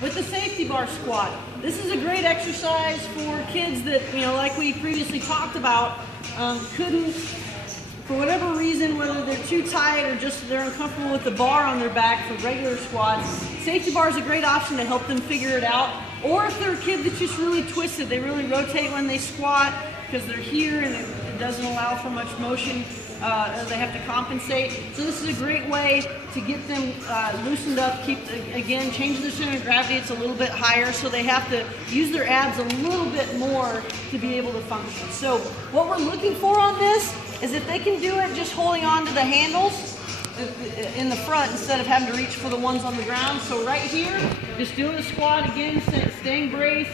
With the safety bar squat, this is a great exercise for kids that, like we previously talked about, couldn't, for whatever reason, whether they're too tight or just they're uncomfortable with the bar on their back for regular squats. Safety bar is a great option to help them figure it out. Or if they're a kid that's just really twisted, they really rotate when they squat because they're here and it doesn't allow for much motion. They have to compensate. So this is a great way to get them loosened up, change their center of gravity. It's a little bit higher, so they have to use their abs a little bit more to be able to function. So what we're looking for on this is if they can do it just holding on to the handles in the front instead of having to reach for the ones on the ground. So right here, just doing a squat again, staying braced.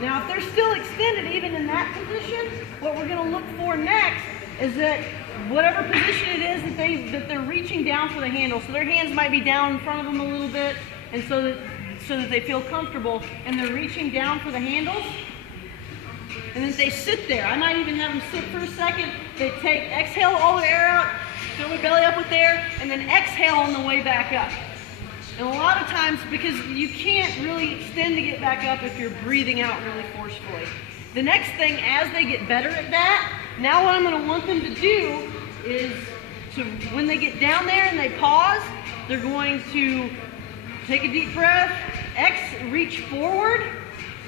Now, if they're still extended, even in that position, what we're going to look for next is that whatever position it is that they're reaching down for the handle. So their hands might be down in front of them a little bit, and so that they feel comfortable, and they're reaching down for the handles. And then they sit there. I might even have them sit for a second. They exhale all the air out, fill their belly up with air, and then exhale on the way back up. And a lot of times, because you can't really extend to get back up if you're breathing out really forcefully. The next thing, as they get better at that, now what I'm going to want them to do is when they get down there and they pause, they're going to take a deep breath, reach forward,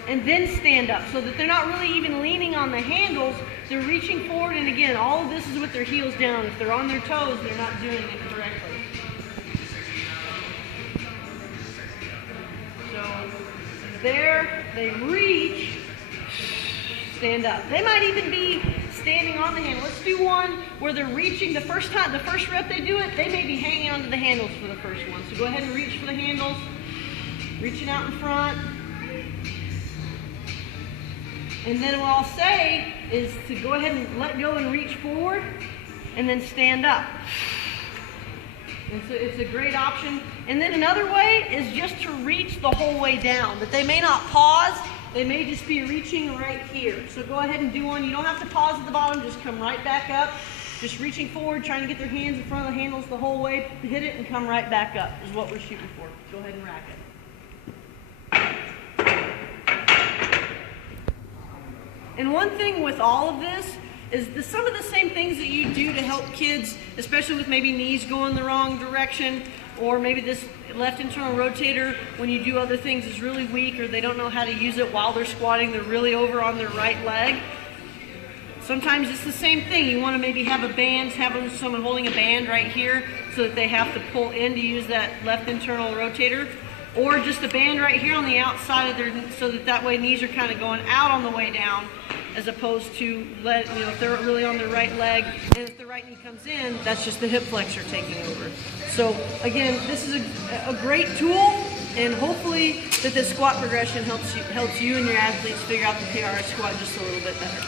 and then stand up so that they're not really even leaning on the handles. They're reaching forward, and again, all of this is with their heels down. If they're on their toes, they're not doing it correctly. There, they reach, stand up. They might even be standing on the handle. Let's do one where they're reaching the first rep they do it, they may be hanging onto the handles for the first one. So go ahead and reach for the handles, reaching out in front. And then what I'll say is to go ahead and let go and reach forward and then stand up. And so it's a great option. And then another way is just to reach the whole way down. But they may not pause. They may just be reaching right here. So go ahead and do one. You don't have to pause at the bottom. Just come right back up. Just reaching forward, trying to get their hands in front of the handles the whole way. Hit it and come right back up is what we're shooting for. Go ahead and rack it. And one thing with all of this is some of the same things that you do to help kids, especially with maybe knees going the wrong direction, or maybe this left internal rotator, when you do other things, is really weak, or they don't know how to use it while they're squatting, they're really over on their right leg. Sometimes it's the same thing. You want to maybe have someone holding a band right here so that they have to pull in to use that left internal rotator, or just a band right here on the outside of their, so that way knees are kind of going out on the way down, as opposed to if they're really on their right leg, and if the right knee comes in, that's just the hip flexor taking over. So again, this is a great tool, and hopefully that this squat progression helps you and your athletes figure out the PRS squat just a little bit better.